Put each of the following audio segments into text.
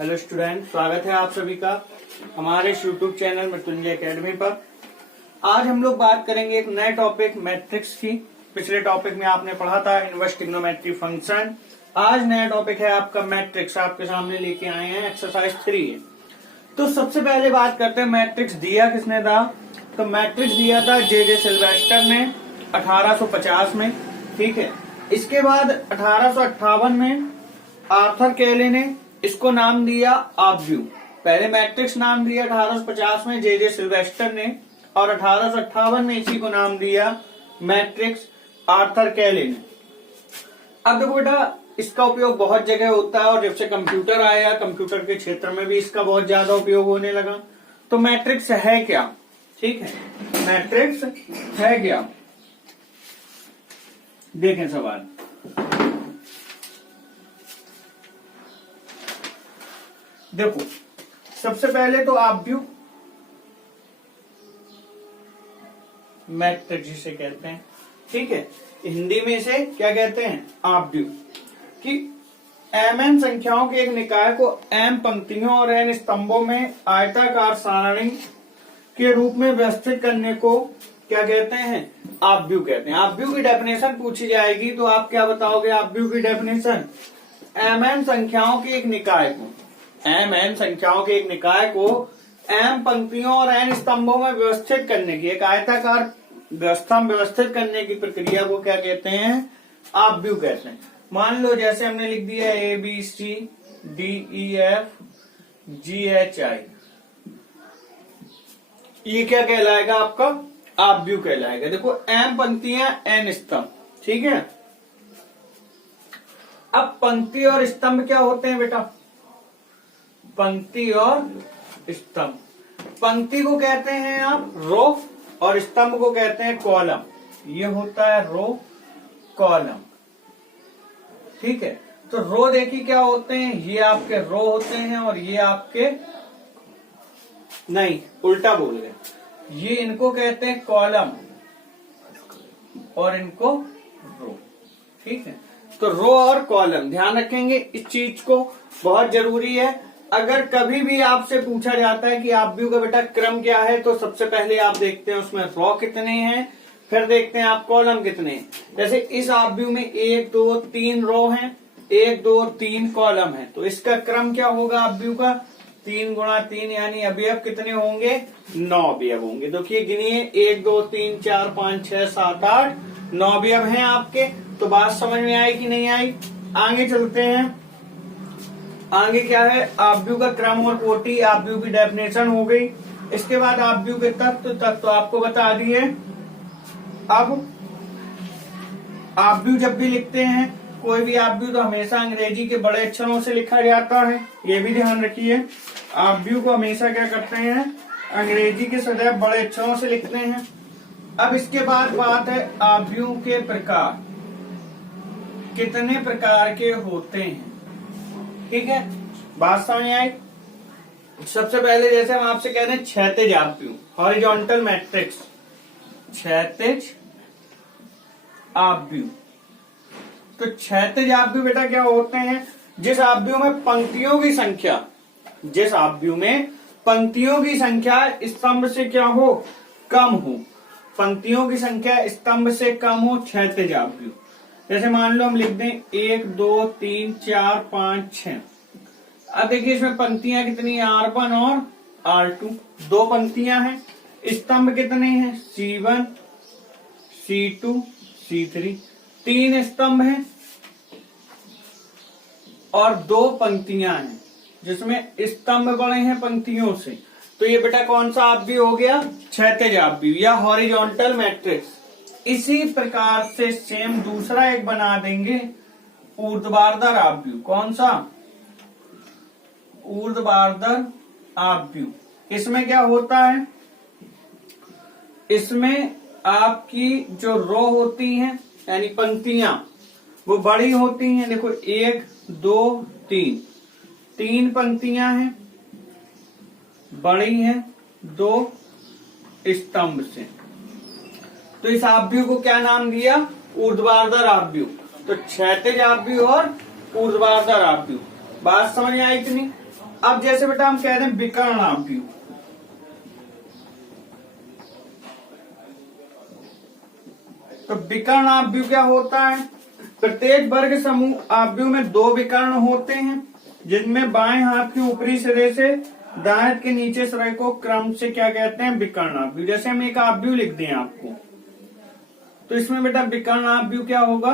Hello student, स्वागत है आप सभी का हमारे यूट्यूब चैनल मृत्युंजय एकेडमी पर। आज हम लोग बात करेंगे एक नए टॉपिक मैट्रिक्स की। पिछले टॉपिक में आपने पढ़ा था इनवर्स ट्रिग्नोमेट्री फंक्शन। आज नया टॉपिक है आपका मैट्रिक्स, आपके सामने लेके आए हैं एक्सरसाइज 3। तो सबसे पहले बात करते हैं मैट्रिक्स दिया किसने था। तो मैट्रिक्स दिया था जे सिल्वेस्टर ने 1850 में, ठीक है। इसके बाद 1858 में आर्थर केले ने इसको नाम दिया आब्यू। पहले मैट्रिक्स नाम दिया 1850 में जे सिल्वेस्टर ने, और 1858 में इसी को नाम दिया मैट्रिक्स आर्थर केले ने। अब देखो बेटा, इसका उपयोग बहुत जगह होता है और जब से कंप्यूटर आया, कंप्यूटर के क्षेत्र में भी इसका बहुत ज्यादा उपयोग होने लगा। तो मैट्रिक्स है क्या, ठीक है, मैट्रिक्स है क्या, देखें सवाल। देखो, सबसे पहले तो आब्यू मैट्रिक्स जिसे कहते हैं, ठीक है, हिंदी में इसे क्या कहते हैं, आब्यू। कि mn संख्याओं के एक निकाय को m पंक्तियों और n स्तंभों में आयताकार सारणी के रूप में व्यवस्थित करने को क्या कहते हैं, आब्यू कहते हैं। आब्यू की डेफिनेशन पूछी जाएगी तो आप क्या बताओगे आब्यू की डेफिनेशन। mn संख्याओं के एक निकाय को, mn संख्याओं के एक निकाय को m पंक्तियों और n स्तंभों में व्यवस्थित करने की, एक आयताकार व्यवस्था में व्यवस्थित करने की प्रक्रिया को क्या कहते हैं, आब्यू कहते हैं। मान लो जैसे हमने लिख दिया A B C D E F G H I, ये क्या कहलाएगा आपका, आब्यू कहलाएगा। देखो m पंक्तियां n स्तंभ, ठीक है। अब पंक्ति और स्तंभ क्या होते हैं बेटा, पंक्ति और स्तंभ। पंक्ति को कहते हैं आप रो और स्तंभ को कहते हैं कॉलम। ये होता है रो कॉलम, ठीक है। तो रो देखिए क्या होते हैं, ये आपके रो होते हैं और ये आपके, नहीं उल्टा बोल गए, ये इनको कहते हैं कॉलम और इनको रो, ठीक है। तो रो और कॉलम ध्यान रखेंगे इस चीज को, बहुत जरूरी है। अगर कभी भी आपसे पूछा जाता है कि आब्यू का बेटा क्रम क्या है, तो सबसे पहले आप देखते हैं उसमें रो कितने हैं, फिर देखते हैं आप कॉलम कितने हैं। जैसे इस आब्यू में 1 2 3 रो हैं, 1 2 3 कॉलम है, तो इसका क्रम क्या होगा आब्यू का, 3 गुणा 3, यानी अवयव कितने होंगे, 9 अवयव होंगे। देखिए गिनिए, 1 2 3 4 5 6 7 8 9 अवयव हैं आपके। तो बात समझ में आई कि नहीं आई। आगे चलते हैं, आगे क्या है, आब्यू का क्रम और कोटि, आब्यू की डेफिनेशन हो गई। इसके बाद आब्यू के तत्व आपको बता दिए। अब आब्यू जब भी लिखते हैं कोई भी आब्यू, तो हमेशा अंग्रेजी के बड़े अक्षरों से लिखा जाता है, ये भी ध्यान रखिए। आब्यू को हमेशा क्या करते हैं, अंग्रेजी के सदैव बड़े अक्षरों से लिखते हैं। अब इसके बाद बात है आब्यू के प्रकार, कितने प्रकार के होते हैं, ठीक है, बात समझ आई। सबसे पहले जैसे हम आपसे कह रहे हैं क्षैतिज आब्यू, हॉरिजॉन्टल मैट्रिक्स, क्षैतिज आब्यू। तो क्षैतिज आब्यू बेटा क्या होते हैं, जिस आब्यू में पंक्तियों की संख्या, जिस आब्यू में पंक्तियों की संख्या स्तंभ से क्या हो, कम हो, पंक्तियों की संख्या स्तंभ से कम हो, क्षैतिज आब्यू। जैसे मान लो हम लिख दें 1 2 3 4 5 6। अब देखिए इसमें पंक्तियां कितनी है, R1 और R2, 2 पंक्तियां हैं। स्तंभ कितने हैं, C1 C2 C3, 3 स्तंभ हैं और 2 पंक्तियां हैं, जिसमें स्तंभ बड़े हैं पंक्तियों से। तो ये बेटा कौन सा आब्यू हो गया, क्षैतिज आब्यू या हॉरिजॉन्टल मैट्रिक्स। इसी प्रकार से सेम दूसरा एक बना देंगे ऊर्ध्वाधर आब्यू। कौन सा, ऊर्ध्वाधर आब्यू। इसमें क्या होता है, इसमें आपकी जो रो होती हैं यानी पंक्तियां वो बड़ी होती हैं। देखो 1 2 3, 3 पंक्तियां हैं, बड़ी हैं 2 स्तंभ से। तो इस आब्यू को क्या नाम दिया, ऊर्ध्वाधर आब्यू। तो क्षैतिज आब्यू और ऊर्ध्वाधर आब्यू, बात समझ में आई इतनी। अब जैसे बेटा हम कह रहे हैं विकर्ण आव्यूह, तो विकर्ण आव्यूह क्या होता है? प्रत्येक वर्ग समूह आव्यूह में दो विकर्ण होते हैं जिनमें बाएं हाथ के ऊपरी सिरे से दाएं हाथ के नीचे सिरे को क्रम से क्या कहते हैं? विकर्ण आव्यूह। जैसे हम एक आव्यूह लिख दें आपको, तो इसमें बेटा विकर्ण आव्यूह क्या होगा?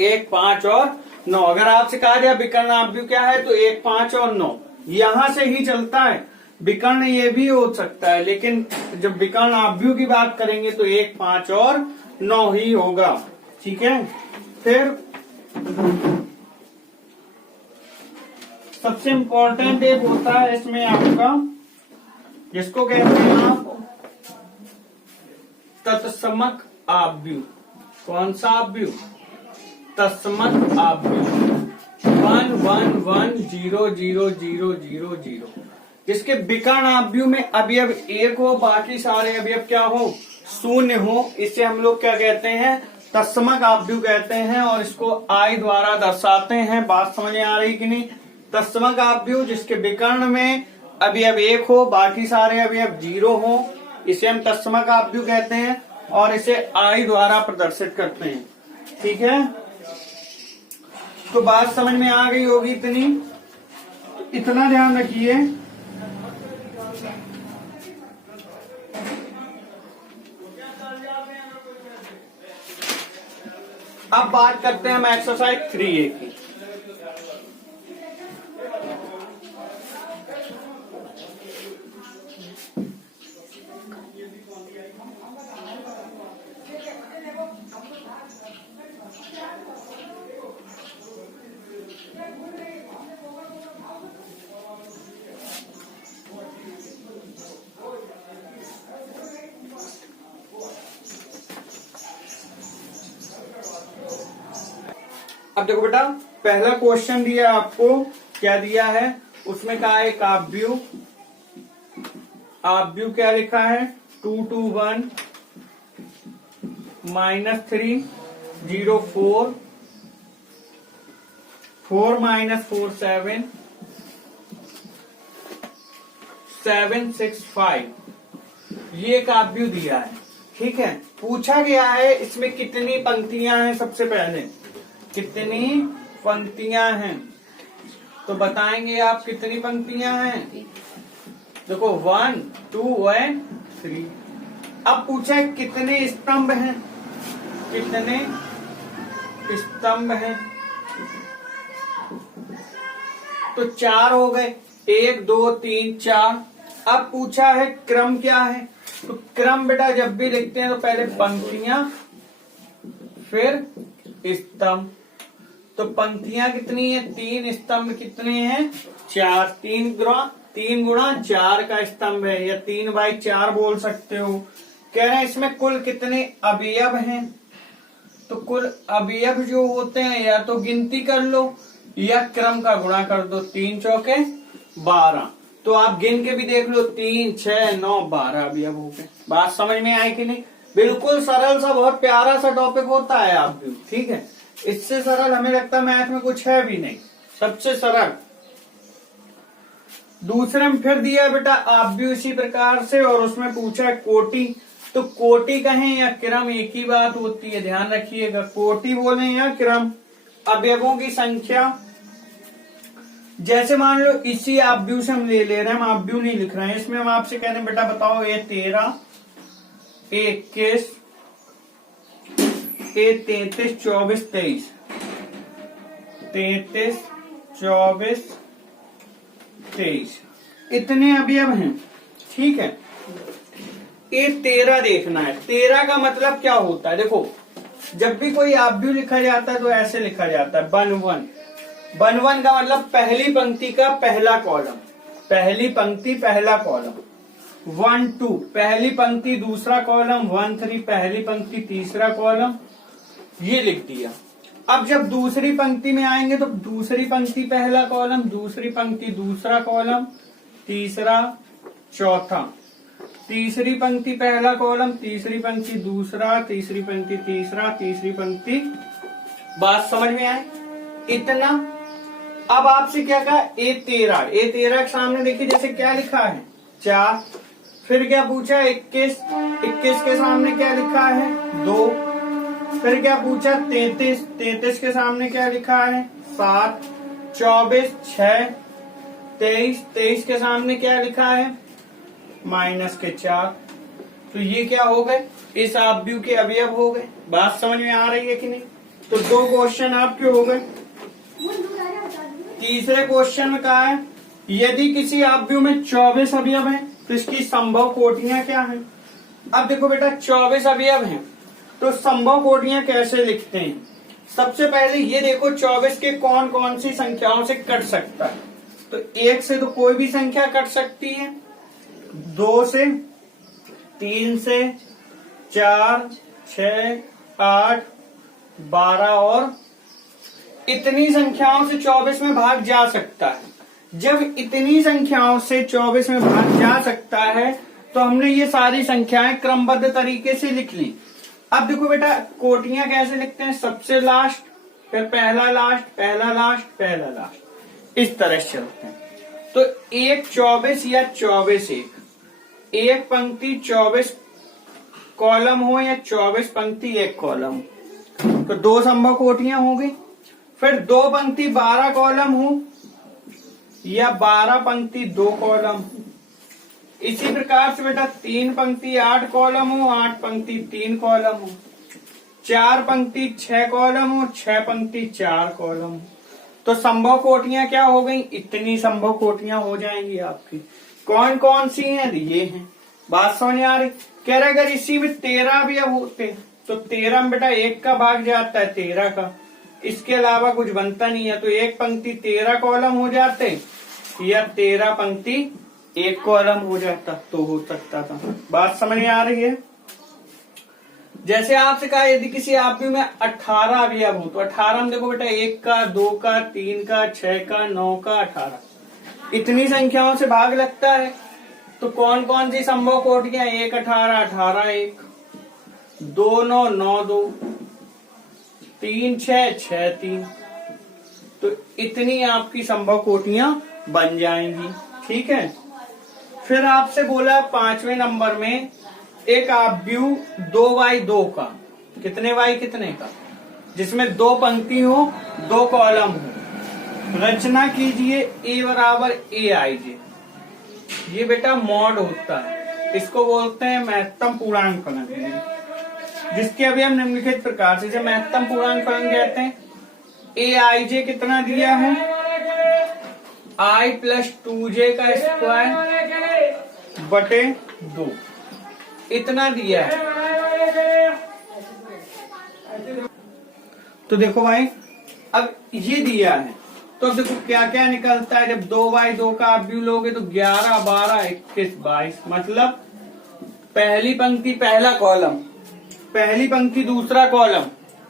1, 5 और 9। अगर आपसे कहा जाए विकर्ण आव्यूह क्या है, तो 1, 5 और 9 यहां से ही चलता है। विकर्ण ये भी हो सकता है, लेकिन जब विकर्ण आव्यूह की बात करेंगे तो 1, 5 और 9 ही होगा। ठीक है। फिर सबसे इम्पोर्टेंट एक होता है इसमें आपका, जिसको कहते हैं आप तत्समक आव्यूह। कौन सा आव्यूह? तत्समक आव्यूह। 1, 1, 1, 0, 0, 0, 0, 0, जिसके विकर्ण आव्यूह में अवयव 1 हो, बाकी सारे अवयव क्या हो? 0 हो। इसे हम लोग क्या कहते हैं? तत्समक आव्यूह कहते हैं, और इसको I द्वारा दर्शाते हैं। बात समझ में आ रही कि नहीं? तत्समक आव्यूह जिसके विकर्ण में अवयव 1 हो, बाकी सारे अवयव 0 हो, इसे हम तत्समक आव्यूह कहते हैं, और इसे I द्वारा प्रदर्शित करते हैं। ठीक है, तो बात समझ में आ गई होगी इतनी। तो इतना ध्यान रखिए। अब बात करते हैं हम एक्सरसाइज 3A की। अब देखो बेटा, पहला क्वेश्चन दिया आपको, क्या दिया है? उसमें कहा है एक आव्यूह। आव्यूह क्या लिखा है? 2, 2, 1, -3, 0, 4, 4, -4, 7, 7, 6, 5। ये एक आव्यूह दिया है। ठीक है, पूछा गया है इसमें कितनी पंक्तियां हैं। सबसे पहले कितनी पंक्तियां हैं, तो बताएंगे आप कितनी पंक्तियां हैं। देखो 1, 2 एंड 3। अब पूछा है कितने स्तंभ हैं, कितने स्तंभ हैं, तो 4 हो गए। 1, 2, 3, 4। अब पूछा है क्रम क्या है, तो क्रम बेटा जब भी लिखते हैं तो पहले पंक्तियां फिर स्तंभ। तो पंक्तियां कितनी है? 3, स्तंभ कितने हैं? 4। 3 गुणा 4 का स्तंभ है, या 3/4 बोल सकते हो। कह रहे हैं इसमें कुल कितने अवयव हैं, तो कुल अवयव जो होते हैं या तो गिनती कर लो या क्रम का गुणा कर दो। 3 चौके 12। तो आप गिन के भी देख लो, 3, 6, 9, 12 अवयव हो गए। बात समझ में आई कि नहीं? बिल्कुल सरल सा, बहुत प्यारा सा टॉपिक होता है आव्यूह। ठीक है, इससे सरल हमें लगता है मैथ में कुछ है भी नहीं, सबसे सरल। दूसरे में फिर दिया बेटा आव्यूह इसी प्रकार से, और उसमें पूछा है कोटि। तो कोटि कहें या क्रम एक ही बात होती है, ध्यान रखिएगा। कोटि बोले या क्रम, अवयवों की संख्या। जैसे मान लो इसी आव्यूह से हम ले रहे हैं, हम आव्यूह नहीं लिख रहे हैं, इसमें हम आपसे कह रहे हैं बेटा बताओ ये 13, 21, ये 33, 24, 23, 33, 24, 23 इतने अवयव हैं। ठीक है, ये 13 देखना है। 13 का मतलब क्या होता है? देखो, जब भी कोई आव्यूह लिखा जाता है तो ऐसे लिखा जाता है 1, 1। 1, 1 का मतलब पहली पंक्ति का पहला कॉलम, पहली पंक्ति पहला कॉलम। 1, 2 पहली पंक्ति दूसरा कॉलम। 1, 3 पहली पंक्ति तीसरा कॉलम। ये लिख दिया। अब जब दूसरी पंक्ति में आएंगे तो दूसरी पंक्ति पहला कॉलम, दूसरी पंक्ति दूसरा कॉलम, तीसरा चौथा, तीसरी पंक्ति पहला कॉलम, तीसरी पंक्ति दूसरा, तीसरी पंक्ति तीसरा, तीसरी पंक्ति। बात समझ में आए? इतना। अब आपसे क्या कहा, A13, A13 के सामने देखिए जैसे क्या लिखा है 4, फिर क्या पूछा 21, 21 के सामने क्या लिखा है 2, फिर क्या पूछा 33, 33 के सामने क्या लिखा है 7, 24, 6, 23, 23 के सामने क्या लिखा है -4। तो ये क्या हो गए, इस आव्यूह के अवयव हो गए। बात समझ में आ रही है कि नहीं? तो 2 क्वेश्चन आपके हो गए। तीसरे क्वेश्चन में कहा है यदि किसी आव्यूह में 24 अवयव हैं तो इसकी संभव कोटियां क्या हैं। अब देखो बेटा 24 अवयव हैं तो संभव कोटियां कैसे लिखते हैं। सबसे पहले ये देखो 24 के कौन कौन सी संख्याओं से कट सकता है। तो 1 से तो कोई भी संख्या कट सकती है, 2 से, 3 से, 4, 6, 8, 12 और इतनी संख्याओं से 24 में भाग जा सकता है। जब इतनी संख्याओं से 24 में भाग जा सकता है तो हमने ये सारी संख्याएं क्रमबद्ध तरीके से लिख ली। अब देखो बेटा कोटियां कैसे लिखते हैं, सबसे लास्ट, फिर पहला लास्ट, पहला लास्ट, पहला लास्ट, इस तरह से चलते हैं। तो 1 24 या 24 एक पंक्ति 24 कॉलम हो या 24 पंक्ति 1 कॉलम हो तो 2 संभव कोटियां हो गई। फिर 2 पंक्ति 12 कॉलम हो या 12 पंक्ति 2 कॉलम हो। इसी प्रकार से बेटा 3 पंक्ति 8 कॉलम हो, 8 पंक्ति 3 कॉलम हो, 4 पंक्ति 6 कॉलम हो, 6 पंक्ति 4 कॉलम हो। तो संभव कोटियां क्या हो गई, इतनी संभव कोटियां हो जाएंगी आपकी। कौन कौन सी हैं, ये हैं। बात समझ आ रही। कह रहे अगर इसी में 13 अवयव होते तो 13 में बेटा 1 का भाग जाता है 13 का, इसके अलावा कुछ बनता नहीं है। तो 1 पंक्ति 13 कॉलम हो जाते या 13 पंक्ति 1 कॉलम हो जाता तो हो सकता था। बात समझ में आ रही है। जैसे आपसे कहा यदि किसी आव्यूह में 18 अवयव हो तो 18 में देखो बेटा 1 का, 2 का, 3 का, 6 का, 9 का, 18 इतनी संख्याओं से भाग लगता है। तो कौन कौन सी संभव कोटियां, 1 18, 18 1, 2 9, 9 2, 3 6, 6 3। तो इतनी आपकी संभव कोटियां बन जाएंगी। ठीक है। फिर आपसे बोला 5वें नंबर में एक आव्यूह 2x2 का, कितने y कितने का, जिसमें 2 पंक्ति हो 2 कॉलम हो। रचना कीजिए a बराबर aij। ये बेटा मॉड होता है, इसको बोलते हैं महत्तम पूर्णांक फलन, जिसके अभी हम निम्नलिखित प्रकार से जब महत्तम पूर्णांक फलन कहते हैं। aij कितना दिया है, i + 2j का स्क्वायर बटे 2 इतना दिया है। तो देखो भाई अब ये दिया है तो अब देखो क्या क्या निकलता है। जब 2x2 का आव्यूह लोगे तो 11 12 21 22, मतलब पहली पंक्ति पहला कॉलम, पहली पंक्ति दूसरा कॉलम,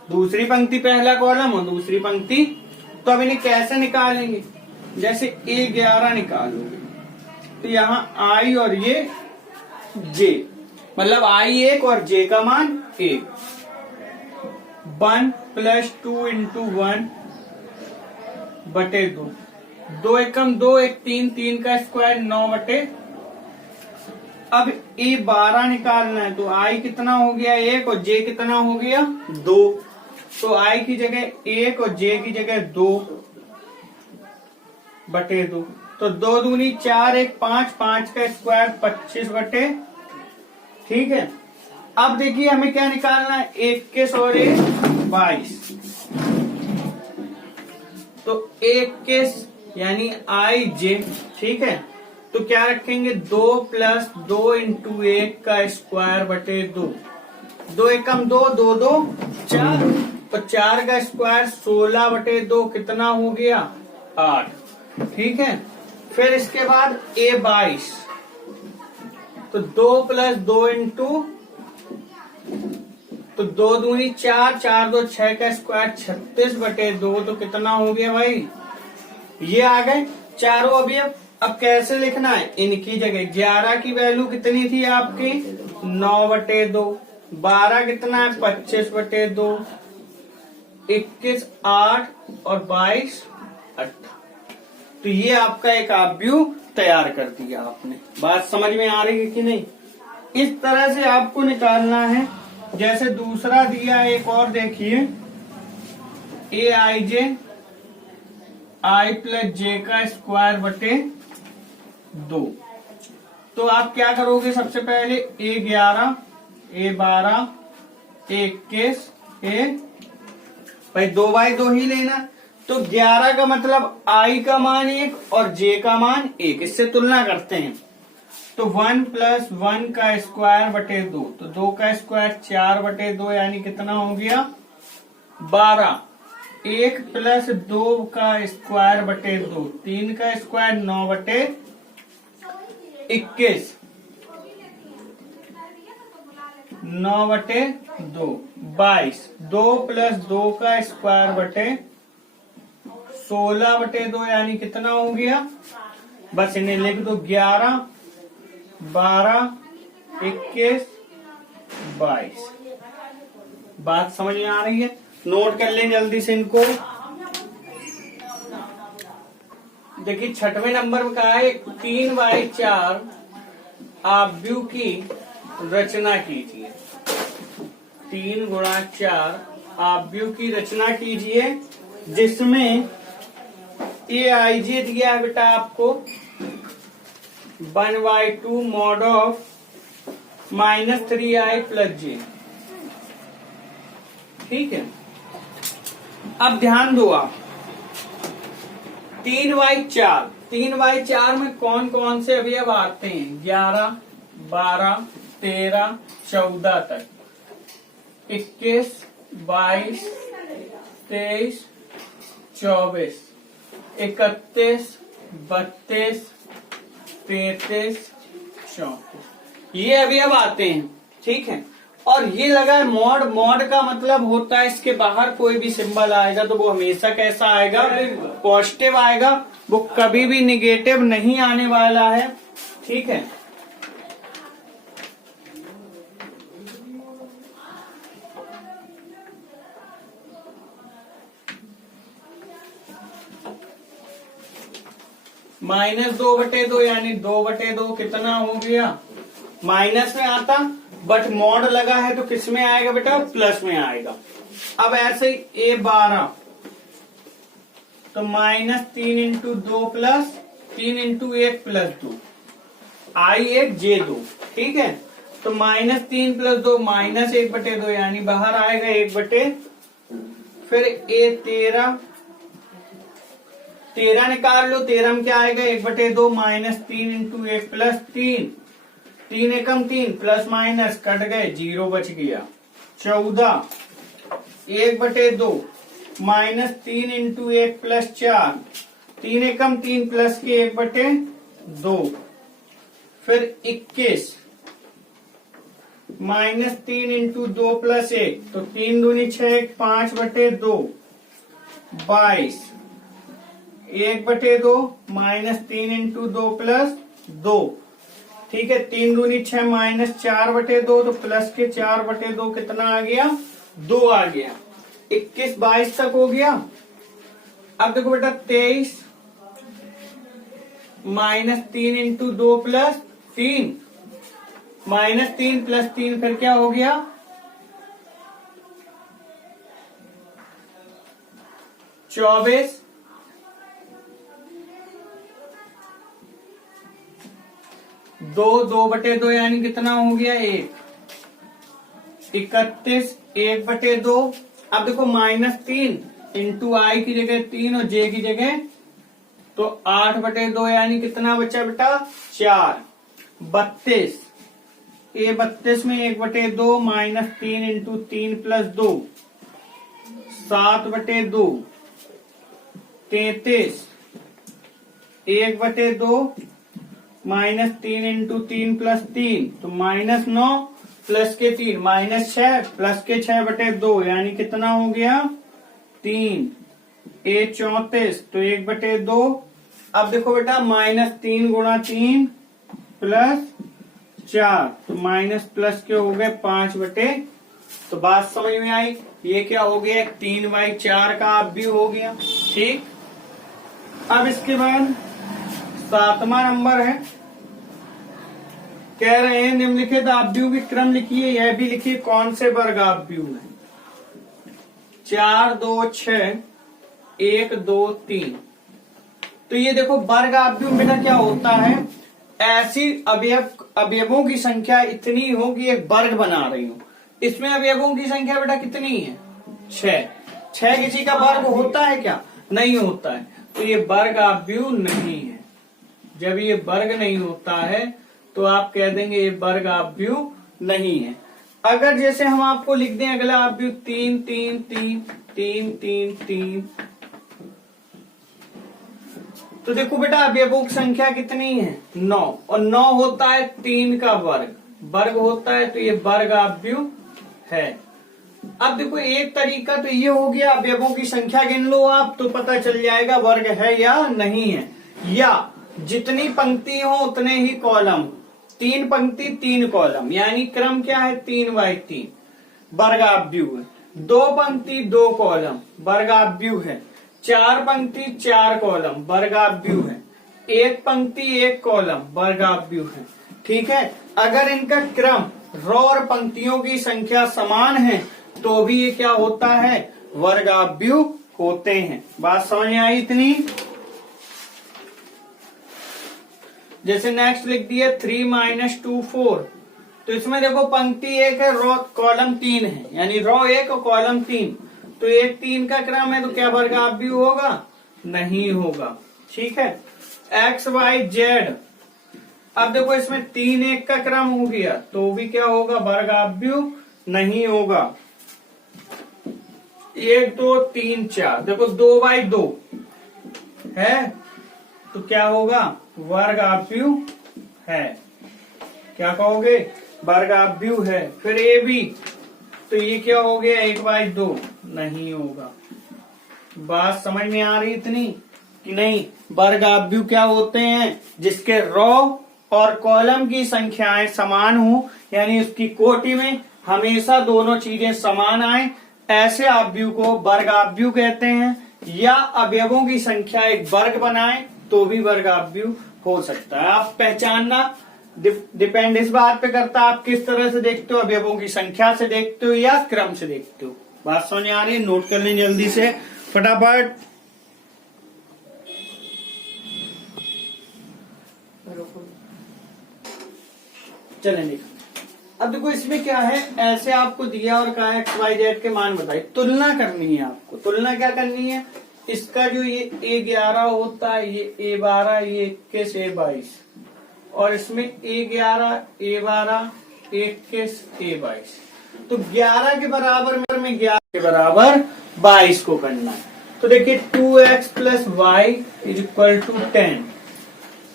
दूसरी पंक्ति पहला कॉलम और दूसरी पंक्ति। तो अब इन्हें कैसे निकालेंगे, जैसे A11 निकालोगे तो यहाँ I और ये J, मतलब I 1 और J का मान 1, 1 + 2 × 1 बटे 2, 2 एकम 2, 1 3, 3 का स्क्वायर 9 बटे। अब A12 निकालना है तो I कितना हो गया 1 और J कितना हो गया 2। तो I की जगह 1 और J की जगह 2 बटे 2। तो 2 दूनी 4, 1 5, 5 का स्क्वायर 25 बटे। ठीक है। अब देखिए हमें क्या निकालना है, 21 और 1 22। तो 21 यानी IJ। ठीक है। तो क्या रखेंगे 2 + 2 × 1 का स्क्वायर बटे 2, 2 एकम 2, 2 2 4, तो 4 का स्क्वायर 16 बटे 2 कितना हो गया 8। ठीक है। फिर इसके बाद A22, तो 2 + 2 × तो 2 दूनी 4, 4 2 6 का स्क्वायर 36 बटे 2, तो कितना हो गया भाई, ये आ गए चारों अवयव। अब कैसे लिखना है, इनकी जगह 11 की वैल्यू कितनी थी आपकी 9 बटे 2, 12 कितना है 25 बटे 2, 21 8 और 22 18। तो ये आपका एक आव्यूह तैयार कर दिया आपने। बात समझ में आ रही है कि नहीं? इस तरह से आपको निकालना है। जैसे दूसरा दिया एक और देखिए, ए आई जे आई प्लस जे का स्क्वायर बटे 2। तो आप क्या करोगे? सबसे पहले A11, A12, A21, भाई 2/2 ही लेना। तो 11 का मतलब I का मान 1 और J का मान 1, इससे तुलना करते हैं। तो 1 + 1 का स्क्वायर बटे 2, तो 2 का स्क्वायर 4/2 यानी कितना हो गया? 12। 1 + 2 का स्क्वायर बटे 2, 3 का स्क्वायर 9/21, 9/2, 22। 2 + 2 का स्क्वायर बटे 16/2 यानी कितना हो गया? बस इन्हें लिख दो, 11, 12, 21, 22। बात समझ में आ रही है? नोट कर लें जल्दी से इनको। देखिए 6वें नंबर में कहा है 3/4 आव्यूह की रचना कीजिए। 3 × 4 आव्यूह की रचना कीजिए, जिसमें AIJ दिया है बेटा आपको 1/2 mod of -3i + j। ठीक है, अब ध्यान दो आप, 3/4, 3/4 में कौन कौन से अवयव आते हैं? 11, 12, 13, 14 तक, 21, 22, 23, 24, 31, 32, 33, 34, ये अवयव आते हैं। ठीक है, और ये लगा है मॉड। मॉड का मतलब होता है इसके बाहर कोई भी सिंबल आएगा तो वो हमेशा कैसा आएगा? पॉजिटिव आएगा, वो कभी भी निगेटिव नहीं आने वाला है। ठीक है, -2/2 यानी 2/2 कितना हो गया? माइनस में आता, बट मॉड लगा है तो किस में आएगा बेटा? प्लस में आएगा। अब ऐसे ही A12, तो -3 × 2 + 3 × 1 + 2, I1 J2। ठीक है, तो -3 + 2 -1/2 यानी बाहर आएगा 1/। फिर A13, 13 निकाल लो, 13 में क्या आएगा? 1/2 -3 × 1 + 3, 3 एकम 3, प्लस माइनस कट गए, 0 बच गया। 14, 1/2 -3 × 1 + 4, 3 एकम 3, प्लस के 1/2। फिर 21, -3 × 2 + 1, तो 3 दूनी 6, 5/2। 22, 1/2 -3 × 2 + 2। ठीक है, 3 दूनी 6, -4/2, तो प्लस के 4/2 कितना आ गया? 2 आ गया। 21, 22 तक हो गया। अब देखो बेटा 23, -3 × 2 + 3, -3 + 3, फिर क्या हो गया? 24, 2/2 यानी कितना हो गया? 1। 31, 1/2। अब देखो -3 × I की जगह 3 और J की जगह, तो 8/2 यानी कितना बचा बेटा? 4। 32, A32 में 1/2 -3 × 3 + 2, 7/2। 33, 1/2 -3 × 3 + 3, तो -9, प्लस के 3, -6, प्लस के 6/2 यानी कितना हो गया? 3। A34, तो 1/2। अब देखो बेटा -3 × 3 + 4, तो माइनस प्लस के हो गए 5/। तो बात समझ में आई? ये क्या हो गया? 3/4 का आव्यूह हो गया। ठीक, अब इसके बाद 7वां नंबर है, कह रहे हैं निम्नलिखित आव्यूह के क्रम लिखिए, यह भी लिखिए कौन से वर्ग आव्यूह है। 4 2 6 1 2 3। तो ये देखो वर्ग आव्यूह बेटा क्या होता है, ऐसी अवयवों की संख्या इतनी हो कि एक वर्ग बना रही हो। इसमें अवयवों की संख्या बेटा कितनी है, 6। 6 किसी का वर्ग होता है क्या, नहीं होता है, तो ये वर्ग आव्यूह नहीं है। जब ये वर्ग नहीं होता है तो आप कह देंगे ये वर्ग आव्यूह नहीं है। अगर जैसे हम आपको लिख दें अगला आव्यूह 3 3 3 3 3 3, तो देखो बेटा अवयवों की संख्या कितनी है, 9, और 9 होता है 3 का वर्ग होता है, तो ये वर्ग आव्यूह है। अब देखो एक तरीका तो ये हो गया, अवयवों की संख्या गिन लो आप तो पता चल जाएगा वर्ग है या नहीं है, या जितनी पंक्ति हो उतने ही कॉलम, 3 पंक्ति 3 कॉलम, यानी क्रम क्या है 3/3, वर्ग आव्यूह है। 2 पंक्ति 2 कॉलम, वर्ग आव्यूह है। 4 पंक्ति 4 कॉलम, वर्ग आव्यूह है। 1 पंक्ति 1 कॉलम, वर्ग आव्यूह है। ठीक है, अगर इनका क्रम रो और पंक्तियों की संख्या समान है तो भी ये क्या होता है, वर्ग आव्यूह होते हैं। बात समझ में आई इतनी। जैसे नेक्स्ट लिख दिया 3 - 2 4, तो इसमें देखो पंक्ति 1 है, रो कॉलम 3 है, यानी रो 1 और कॉलम 3, तो 1 3 का क्रम है, तो क्या वर्ग आव्यूह होगा, नहीं होगा। ठीक है, एक्स वाई जेड, अब देखो इसमें 3 1 का क्रम हो गया तो भी क्या होगा, वर्ग आव्यूह नहीं होगा। 1 2 3 4, देखो 2/2 है तो क्या होगा, वर्ग आव्यूह है। क्या कहोगे, वर्ग आव्यूह है। फिर ए बी, तो ये क्या हो गया, 1/2, नहीं होगा। बात समझ में आ रही इतनी कि नहीं। वर्ग आव्यूह क्या होते हैं, जिसके रो और कॉलम की संख्याएं समान हो, यानी उसकी कोटि में हमेशा दोनों चीजें समान आए, ऐसे आव्यूह को वर्ग आव्यूह कहते हैं। या अवयवों की संख्या एक वर्ग बनाए तो भी वर्ग आव्यूह हो सकता है। आप पहचानना डिपेंड इस बात पे करता है आप किस तरह से देखते हो, अवयवों की संख्या से देखते हो या क्रम से देखते हो। बात समझ आ रही है, नोट कर लें जल्दी से फटाफट। चलें देखो, अब देखो इसमें क्या है, ऐसे आपको दिया और कहा है XYZ के मान बताइए, तुलना करनी है आपको। तुलना क्या करनी है, इसका जो ये A11 होता है, ये A12, ये 21, A22, और इसमें A11 A12 21 A22, तो 11 के बराबर में 11 के बराबर 22 को करना है। तो देखिए 2x + y = 10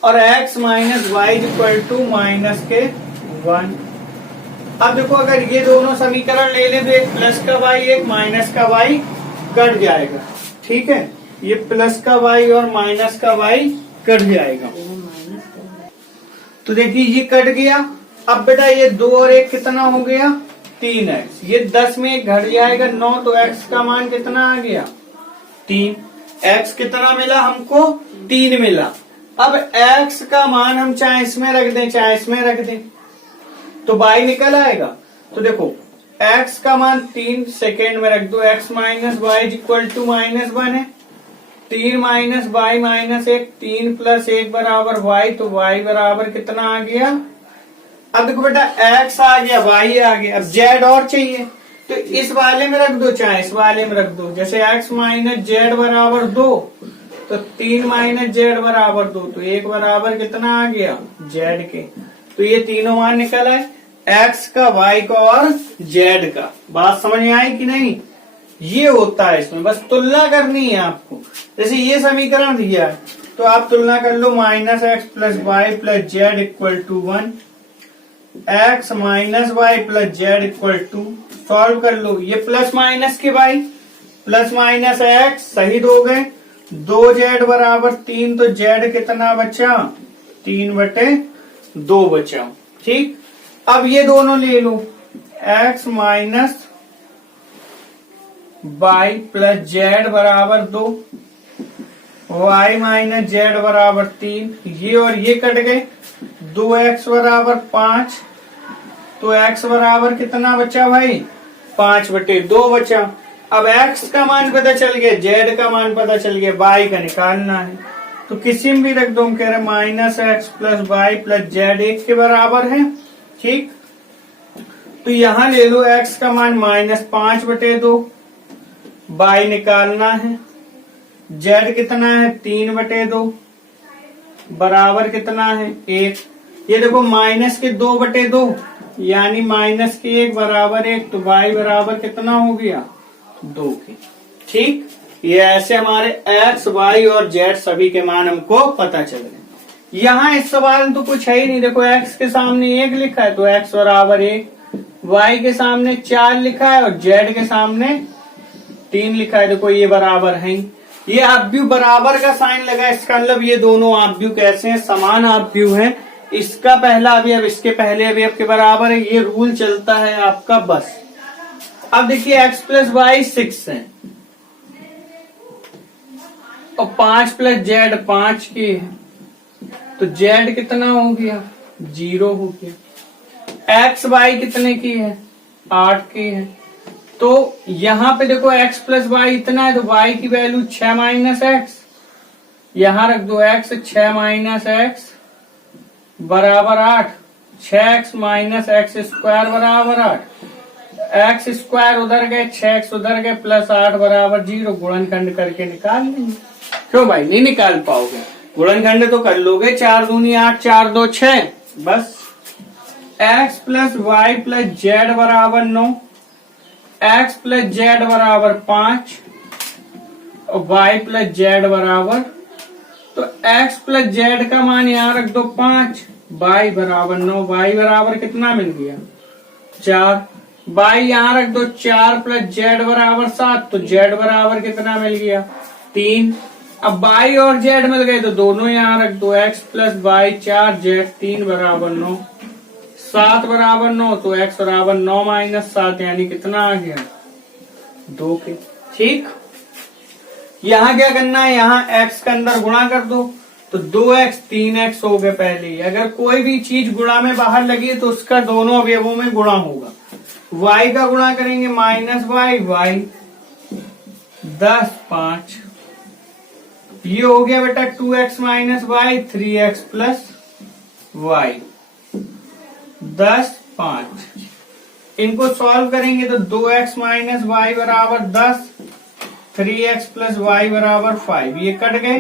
और x - y = -1। अब देखो अगर ये दोनों समीकरण ले लें तो एक प्लस का y एक माइनस का y कट जाएगा। ठीक है, ये प्लस का y और माइनस का y कट जाएगा। तो देखिए ये कट गया। अब बेटा ये 2 और 1 कितना हो गया, 3x। ये 10 में घट जाएगा 9, तो x का मान कितना आ गया, 3। x कितना मिला हमको, 3 मिला। अब x का मान हम चाहे इसमें रख दें चाहे इसमें रख दें तो y निकल आएगा। तो देखो x का मान 3 सेकेंड में रख दो, x - y = -1 है। 3 - y - 1, 3 + 1 बराबर y, तो y बराबर कितना आ गया। अब देखो बेटा x आ गया, y आ गया, अब z और चाहिए तो इस वाले में रख दो चाहे इस वाले में रख दो। जैसे x - z बराबर 2, तो 3 - z बराबर 2, तो 1 बराबर कितना आ गया, z के। तो ये तीनों मान निकल आए, x का, y का और z का। बात समझ में आई कि नहीं। ये होता है इसमें, बस तुलना करनी है आपको। जैसे ये समीकरण दिया है तो आप तुलना कर लो, -x + y + z = 1, x - y + z = solve कर लो। ये प्लस माइनस के भाई, प्लस माइनस x सही दो गए, 2z बराबर 3, तो z कितना बचा, 3/2 बचा। ठीक, अब ये दोनों ले लो, x - y + z बराबर 2, y माइनस जेड बराबर 3, ये और ये कट गए, 2x बराबर 5, तो x बराबर कितना बचा भाई, 5/2 बचा। अब x का मान पता चल गया, z का मान पता चल गया, y का निकालना है, तो किसी में भी रख दो, हम कह रहे minus x plus y plus z 1 के बराबर है। ठीक, तो यहां ले लो x का मान -5/2, y निकालना है, z कितना है 3/2 बराबर कितना है 1। ये देखो माइनस के 2/2 यानी माइनस के 1 बराबर 1, तो y बराबर कितना हो गया 2 के। ठीक, ये ऐसे हमारे x, y और z सभी के मान हमको पता चल गए। यहाँ इस सवाल में तो कुछ है ही नहीं, देखो x के सामने 1 लिखा है तो x बराबर 1, y के सामने 4 लिखा है और z के सामने 3 लिखा है, देखो ये बराबर है। ये आव्यूह बराबर का साइन लगा, इसका मतलब ये दोनों आव्यूह कैसे हैं, समान आव्यूह हैं। इसका पहला अवयव इसके पहले अवयव के बराबर है, ये रूल चलता है आपका बस। अब देखिए x प्लस वाई 6 है और 5 प्लस जेड 5 की है, तो जेड कितना हो गया 0 हो गया। एक्स वाई कितने की है 8 की है, तो यहां पे देखो x प्लस वाई इतना है, तो y की वैल्यू 6 माइनस एक्स, यहां रख दो x, 6 माइनस एक्स बराबर 8, 6x माइनस एक्स स्क्वायर बराबर 8, एक्स स्क्वायर उधर गए 6x उधर गए प्लस 8 बराबर 0, गुणनखंड करके निकाल लेंगे। क्यों भाई नहीं निकाल पाओगे, गुणनखंड तो कर लोगे, 4 दूनी 8, 4 2 6, बस x plus y plus z बराबर 9, x प्लस जेड बराबर 5 और y प्लस जेड बराबर, तो x प्लस जेड का मान यहाँ रख दो 5, y बराबर 9, y बराबर कितना मिल गया 4, y यहाँ रख दो 4 प्लस जेड बराबर 7, तो z बराबर कितना मिल गया 3। अब y और z मिल गए तो दोनों यहाँ रख दो, x प्लस वाई 4 z 3 बराबर 9, 7 बराबर 9, तो x बराबर 9 माइनस 7 यानी कितना आ गया 2 के। ठीक, यहाँ क्या करना है, यहाँ x के अंदर गुणा कर दो, तो 2x 3x हो गए पहले ही। अगर कोई भी चीज गुणा में बाहर लगी तो उसका दोनों अवयवों में गुणा होगा। y का गुणा करेंगे माइनस वाई, y 10 5, ये हो गया बेटा 2x minus Y 3x plus Y 10 5, इनको सॉल्व करेंगे तो 2x माइनस वाई बराबर 10, 3x प्लस वाई बराबर 5, ये कट गए,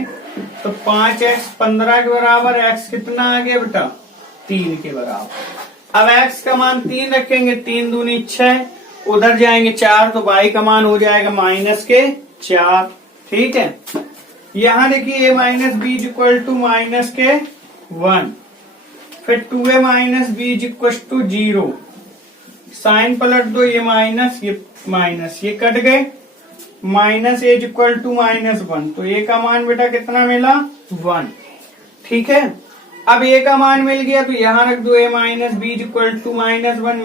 तो 5x 15 के बराबर, x कितना आ गया बेटा 3 के बराबर। अब x का मान 3 रखेंगे, 3 दूनी 6, उधर जाएंगे 4, तो y का मान हो जाएगा माइनस के 4। ठीक है, यहाँ देखिए a minus B is equal to minus के 1, फिर 2a minus B is equal to 0, sign पलट दो, ये माइनस ये कट गए, minus a is equal to minus 1, तो ए का मान बेटा कितना मिला 1। ठीक है, अब ए का मान मिल गया तो यहाँ रख दो, A minus B is equal to minus 1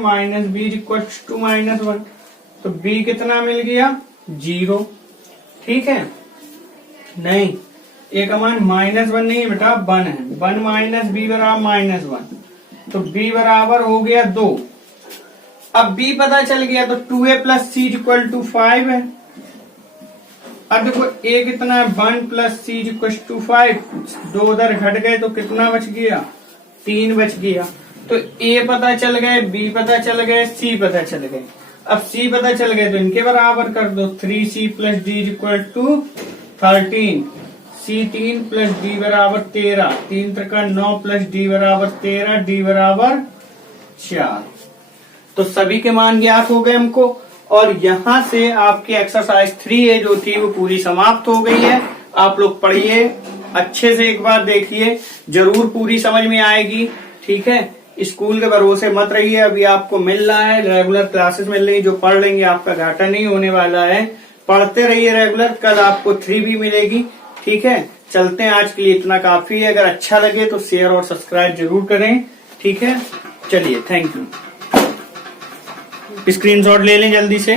minus B is equal to minus 1, तो बी कितना मिल गया 0। ठीक है, नहीं ए का मान -1 नहीं है बेटा 1 है, 1 माइनस बी बराबर -1, तो बी बराबर हो गया 2। अब b पता चल गया तो 2a plus C equal to 5 है। अब देखो a कितना है 1 प्लस सी इक्वल टू 5, 2 उधर घट गए तो कितना बच गया 3 बच गया। तो a पता चल गए, b पता चल गए, c पता चल गए। अब c पता चल गए तो इनके बराबर कर दो, 3c plus d equal to 13, c 3 plus d बराबर 13, 3 त्रिका 9 प्लस d बराबर 13, d बराबर 4। तो सभी के मान ज्ञात हो गए हमको, और यहाँ से आपकी एक्सरसाइज 3 है जो थी वो पूरी समाप्त हो गई है। आप लोग पढ़िए अच्छे से, एक बार देखिए, जरूर पूरी समझ में आएगी। ठीक है, स्कूल के भरोसे मत रहिए, अभी आपको मिल रहा है, रेगुलर क्लासेस मिल रही है, जो पढ़ लेंगे आपका घाटा नहीं होने वाला है। पढ़ते रहिए रेगुलर, कल आपको 3 भी मिलेगी। ठीक है, चलते हैं, आज के लिए इतना काफी है। अगर अच्छा लगे तो शेयर और सब्सक्राइब जरूर करें। ठीक है, चलिए, थैंक यू। स्क्रीनशॉट ले लें जल्दी से।